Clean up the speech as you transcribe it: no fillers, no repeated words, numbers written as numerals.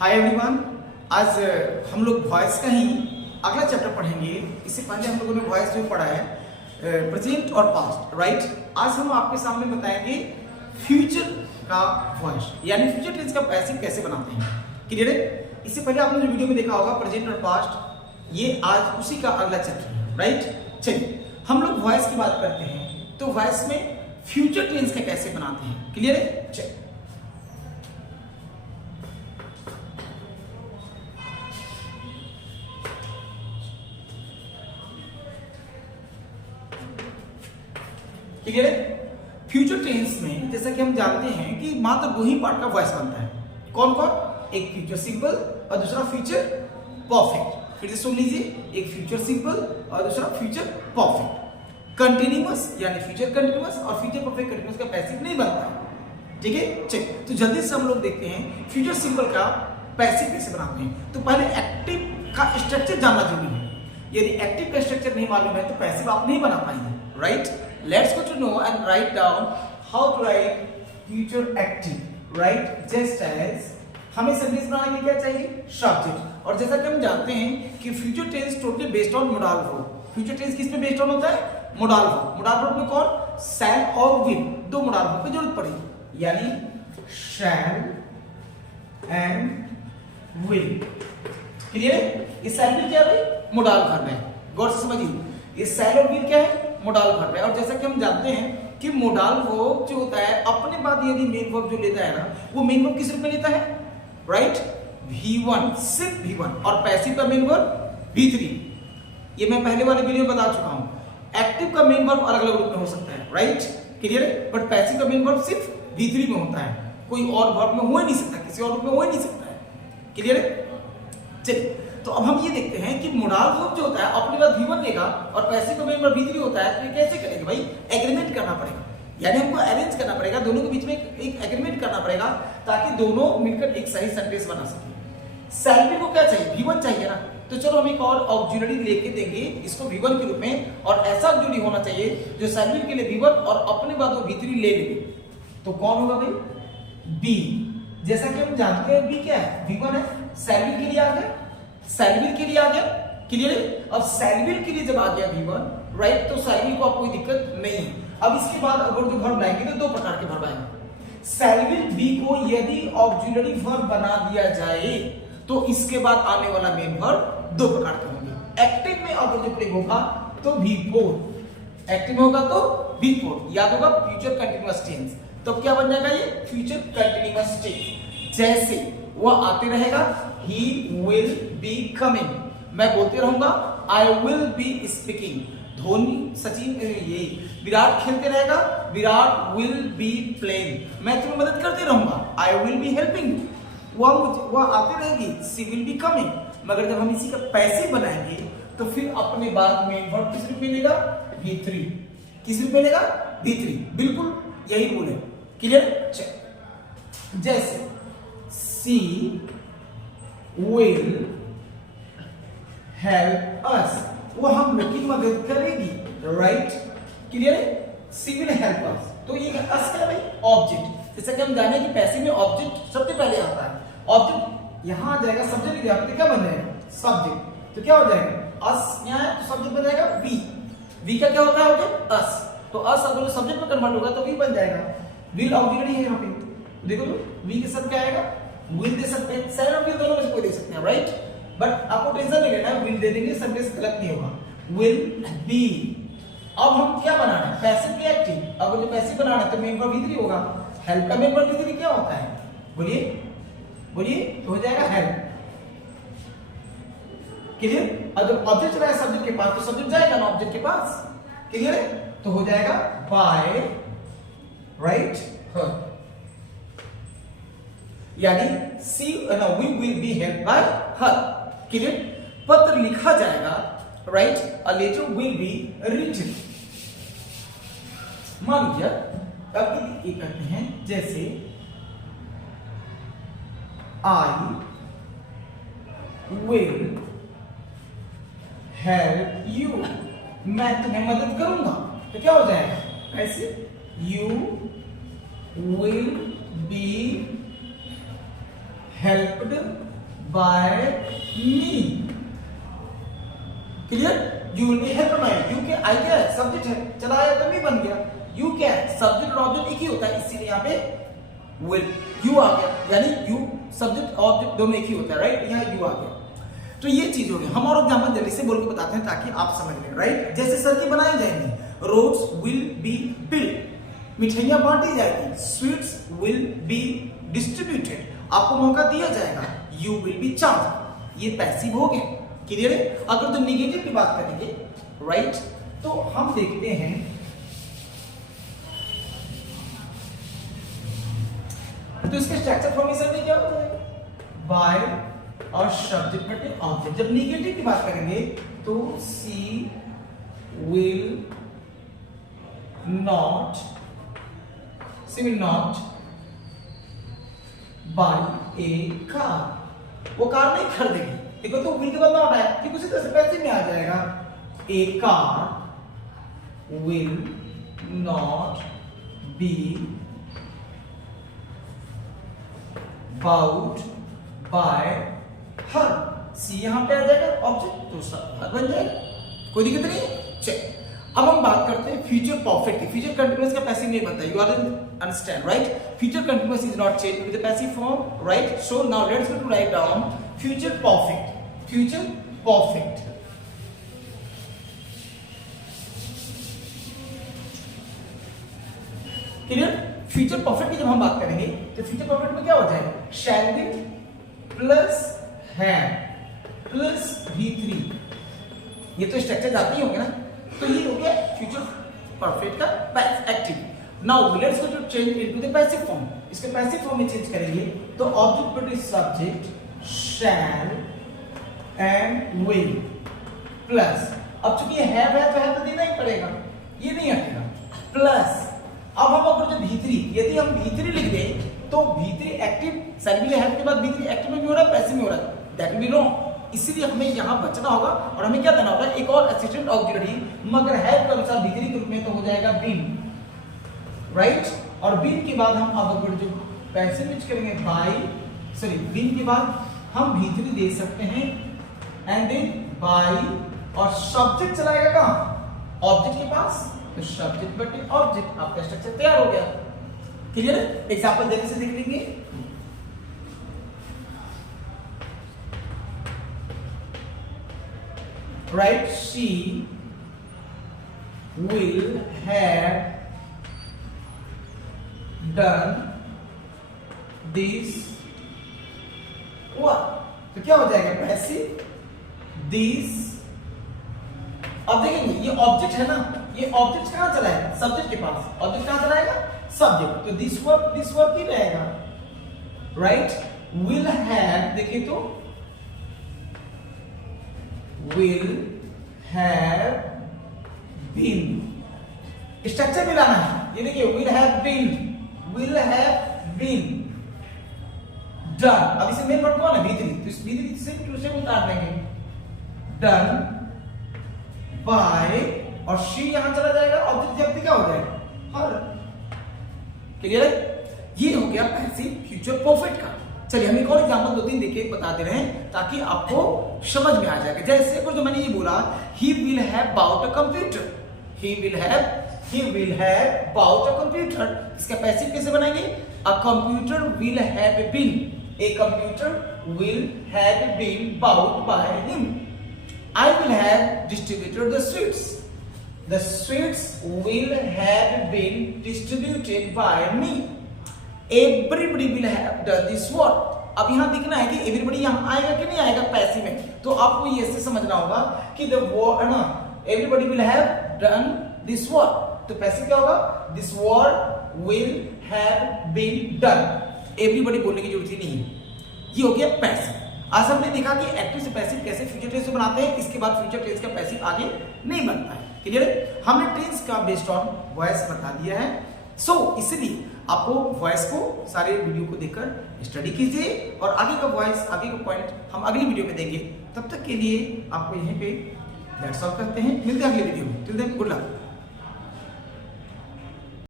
Hi everyone. आज हम लोग वॉइस का ही अगला चैप्टर पढ़ेंगे। इससे पहले हम लोगों ने वॉइस जो पढ़ा है प्रेजेंट और पास्ट, राइट। आज हम आपके सामने बताएंगे फ्यूचर का वॉइस, यानी फ्यूचर टेंस का पैसिव कैसे बनाते हैं। क्लियर है? इससे पहले आपने जो वीडियो में देखा होगा प्रेजेंट और पास्ट, ये आज उसी का अगला चैप्टर है, राइट। चलिए हम लोग वॉइस की बात करते हैं, तो वॉइस में फ्यूचर टेंस का कैसे बनाते हैं। क्लियर है? चलिए क्लियर है? फ्यूचर टेंस में जैसा कि हम जानते हैं कि मात्र दो ही पार्ट का वॉइस बनता है। कौन कौन? एक फ्यूचर सिंपल और दूसरा फ्यूचर परफेक्ट। फिर से सुन लीजिए, एक फ्यूचर सिंपल और दूसरा फ्यूचर परफेक्ट। कंटिन्यूअस यानी फ्यूचर कंटिन्यूअस और फ्यूचर परफेक्ट कंटिन्यूअस का पैसिव नहीं बनता है। ठीक है, चलिए तो जल्दी से हम लोग देखते हैं फ्यूचर सिंपल का पैसिव कैसे बनाते हैं। तो पहले एक्टिव का स्ट्रक्चर जानना जरूरी है। यदि एक्टिव का स्ट्रक्चर नहीं मालूम है तो पैसिव आप नहीं बना पाएंगे, right. Let's go to know and write down how to write future active, right? Just as हमें सेंटेंस बनाने के लिए क्या चाहिए? सब्जेक्ट। और जैसा कि हम जानते हैं कि future tense totally based on modal verb. Future tense किस पे बेस्ड ऑन होता है? Modal verb. मोडाल वर्ब में कौन? शैल और विल, दो मोडाल वर्ब की जरूरत पड़ेगी, यानी शैल एंड विल। क्लियर? ये शैल विल क्या है भाई? मोडाल वर्ब है। गौर से समझिए, ये शैल और विल क्या है? मोडाल वर्ब है। और जैसा कि हम जानते हैं कि मोडाल वर्ब जो होता है अपने बाद यदि मेन वर्ब जो लेता है ना, वो मेन वर्ब किस रूप में लेता है? राइट, V1, सिर्फ V1। और पैसिव का मेन वर्ब V3। ये मैं पहले वाले वीडियो में बता चुका हूं। एक्टिव का मेन वर्ब अलग अलग रूप में हो सकता है, राइट। क्लियर है? बट पैसिव का मेन वर्ब सिर्फ V3 में होता है, कोई और वर्ब में हो ही नहीं सकता, किसी और रूप में हो ही नहीं सकता है। क्लियर है? चलिए तो अब हम ये देखते हैं कि मोडाल वर्ब जो होता है अपने बाद V1 लेगा और पैसिव का मेन वर्ब V3 होता है, तो ये कैसे करेंगे भाई? एग्रीमेंट करना पड़ेगा, यानी हमको अरेंज करना पड़ेगा, दोनों के बीच में एक एग्रीमेंट करना पड़ेगा ताकि दोनों मिलकर एक सही सेंटेंस बना सके। सैलरी को क्या चाहिए? V1 चाहिए ना, तो चलो हम एक और ऑक्सिलरी लेके देंगे इसको V1 के रूप में, और ऐसा ऑक्सिलरी होना चाहिए जो सैलरी के लिए V1 और अपने बाद वो V3 ले लेंगे। तो कौन होगा भाई? B। जैसा कि हम जानते हैं B क्या है? V1 है। सैलरी के लिए आ गया, सैलविल के लिए आ गया। क्लियर है? अब सैलविल के लिए जब आ गया V1, राइट, तो सैलविल को आप कोई दिक्कत नहीं है। अब इसके बाद अगर जो वर्ब लाएंगे तो दो प्रकार के वर्ब आएंगे। सैलविल बी को यदि ऑक्सिलरी वर्ब बना दिया जाए तो इसके बाद आने वाला मेन वर्ब दो प्रकार के होंगे। एक्टिव में अगर जो प्रयोग होगा तो V4, एक्टिव में होगा तो V4, याद होगा फ्यूचर कंटिन्यूअस टेंस। तो क्या बन जाएगा ये? Future continuous tense. जैसे वह आते रहेगा, he will be coming, मैं बोलते रहूंगा I will be speaking। Dhoni, Sachin, ये विराट खेलते रहेगा, विराट will be playing, मैं तुम्हें मदद करते रहूंगा I will be helping you। वह आती रहेगी, she will be coming। मगर जब हम इसी का पैसिव बनाएंगे तो फिर अपने बाद मेन वर्ब किस रूप में लेगा? V3। किस रूप में लेगा? V3। बिल्कुल यही रूल है। क्लियर? जैसे she will help us, वो हम लोग की मदद करेगी, राइट। क्लियर है? she will help us, तो ये us क्या भाई? ऑब्जेक्ट। जैसा कि हम जाने कि पैसिव में ऑब्जेक्ट सबसे पहले आता है। ऑब्जेक्ट यहां आ जाएगा, सब्जेक्ट लिखा तो क्या बन जाएगा? सब्जेक्ट। तो क्या हो जाएगा? us यहां है तो सब्जेक्ट बन जाएगा we। we का क्या होता है? Object us। तो us अगर सब्जेक्ट में कन्वर्ट होगा तो we बन जाएगा। will ऑब्जेक्ट है यहां पे, देखो तो we के साथ क्या आएगा? विल दे सकते हैं, सैल और विल दोनों में से कोई दे सकते हैं, राइट। बट आपको टेंशन नहीं लेना, विल दे देंगे, सेंटेंस गलत नहीं होगा। Will be. अब हम क्या बनाना है? पैसिव की एक्टिव। अगर जो पैसिव बनाना है तो मेन वर्ब V3 होगा। हेल्प का मेन वर्ब V3 क्या होता है? बोलिए बोलिए, तो हो जाएगा हेल्प। क्लियर? और जब ऑब्जेक्ट चला है सब्जेक्ट के पास तो सब्जेक्ट जाएगा ना ऑब्जेक्ट के पास। क्लियर है? तो हो जाएगा बाय, राइट, हर, यानी we will be helped by her। Clear? पत्र लिखा जाएगा, right, a letter will be written। मान लीजिए अब ये कहते हैं जैसे I will help you, मैं तुम्हें मदद करूंगा, तो क्या हो जाएगा? ऐसे you will be helped bye me. Clear? You will be helped bye. You के आई क्या है? सब्जेक्ट है, चला आया तो मी बन गया। यू क्या है? सब्जेक्ट और ऑब्जेक्ट एक ही होता है, इसीलिए यहाँ पे विल यू आ गया, यानी यू सब्जेक्ट ऑब्जेक्ट दोनों एक ही होता है, राइट? यहाँ यू आ गया। तो ये चीज हो गई। हम और एग्जांपल जल्दी से बोल के बताते हैं ताकि आप समझ लें, राइट? जैसे सड़कें बनाई जाएंगी, रोड्स विल बी बिल्ड, मिठाइयां बांटी जाएगी, स्वीट्स विल बी डिस्ट्रीब्यूटेड, आपको मौका दिया जाएगा, यू विल बी चार्ज। ये पैसिव हो गए। क्लियर है? अगर तो निगेटिव की बात करेंगे, राइट, तो हम देखते हैं तो इसके स्ट्रक्चर फॉर्मेशन में क्या होता है? बाय और सब्जेक्ट बटे ऑब्जेक्ट। जब निगेटिव की बात करेंगे तो she will not buy a car, वो कार नहीं खरीदेगी। देखो तो विल के बाद नॉट आया, ठीक उसी तरह से पैसे में आ जाएगा, a car will not be bought by her. See यहां पे आ जाएगा ऑब्जेक्ट, तो सब हर बन जाएगा, कोई दिक्कत नहीं। चल अब हम बात करते हैं फ्यूचर परफेक्ट की। फ्यूचर कंटीन्यूअस का पैसिव नहीं बनता, you are understand, right? Future continuous is not change with the passive form, right? So now let's go to write down future perfect. Future perfect, clear? Future perfect की जब हम बात करेंगे तो future perfect में क्या हो जाएगा? Shall be plus had plus V3। ये तो स्ट्रक्चर जाते ही होंगे ना, तो ये हो गया फ्यूचर परफेक्ट का passive active. Now let's go to change into the passive form. इसके पैसिव फॉर्म में चेंज करेंगे तो ऑब्जेक्ट बटे subject shall and will plus, अब चूंकि ये है तो देना ही पड़ेगा, ये नहीं हटेगा, प्लस अब हम अगर जो V3, यदि हम V3 लिख दें तो V3 एक्टिव सर्विल हैव के बाद V3 एक्टिव में भी हो रहा है, पैसिव में हो रहा है, दैट विल बी रॉन्ग। इसीलिए हमें यहां बचना होगा और हमें क्या देना होगा? एक और असिस्टेंट ऑक्सिलरी, मगर हैव के अनुसार V3 ग्रुप में तो हो जाएगा बीन, राइट? और बीन के बाद हम अब अगर जो पैसिव यूज करेंगे बीन के बाद हम V3 दे सकते हैं एंड देन बाय, और सब्जेक्ट चलाएगा कहां? ऑब्जेक्ट के पास, तो सब्जेक्ट बटे ऑब्जेक्ट, आपका स्ट्रक्चर तैयार हो गया। क्लियर है? एग्जांपल देने से देख लेंगे। Right, she will have done this work, तो क्या हो जाएगा? Passive this. अब देखेंगे ये ऑब्जेक्ट है ना, ये ऑब्जेक्ट कहां चलाएगा? सब्जेक्ट के पास। ऑब्जेक्ट कहां चलाएगा? सब्जेक्ट, तो दिस वर्क ही रहेगा, राइट? विल हैव, देखिए तो विल हैव बीन, स्ट्रक्चर मिलाना है। ये देखिए विल हैव बीन डन। अब इसे मेन वर्ड कौन है? V3, तो इस V3 से दूसरे को उतार देंगे, डन बाय, और शी यहां चला जाएगा, ऑब्जेक्ट जब क्या हो जाएगा? हर। क्लियर है? ये हो गया पैसिव फ्यूचर परफेक्ट का। चलिए हम एक और एग्जांपल 2-3 देखिए बता दे रहे हैं ताकि आपको समझ में आ जाएगा। जैसे को जो मैंने ये बोला, he will have bought a computer, he will have bought a computer, इसका पैसिव कैसे बनाएंगे? A computer will have been, a computer will have been bought by him. I will have distributed the sweets. The sweets will have been distributed by me. Everybody will have done this work. अब यहां दिखना है कि everybody यहां आएगा कि नहीं आएगा पैसिव में, तो आपको ये ऐसे समझना होगा कि the work है ना, everybody will have done this work, तो पैसिव क्या होगा? This work will have been done. Everybody बोलने की जरूरत ही नहीं है। ये हो गया पैसिव। आज हमने देखा कि एक्टिव से पैसिव कैसे फ्यूचर टेंस से बनाते हैं, इसके बाद फ्यूचर टेंस का पैसिव आगे नहीं बनता है। क्लियर है? हमने टेंस का बेस्ड ऑन वॉइस बता दिया है। सो इसलिए आपको वॉइस को सारे वीडियो को देखकर स्टडी कीजिए और आगे का वॉइस, आगे का पॉइंट हम अगली वीडियो में देंगे। तब तक के लिए आपको यहीं पे दैट्स ऑल करते हैं, मिलते हैं अगले वीडियो में। Till then good luck.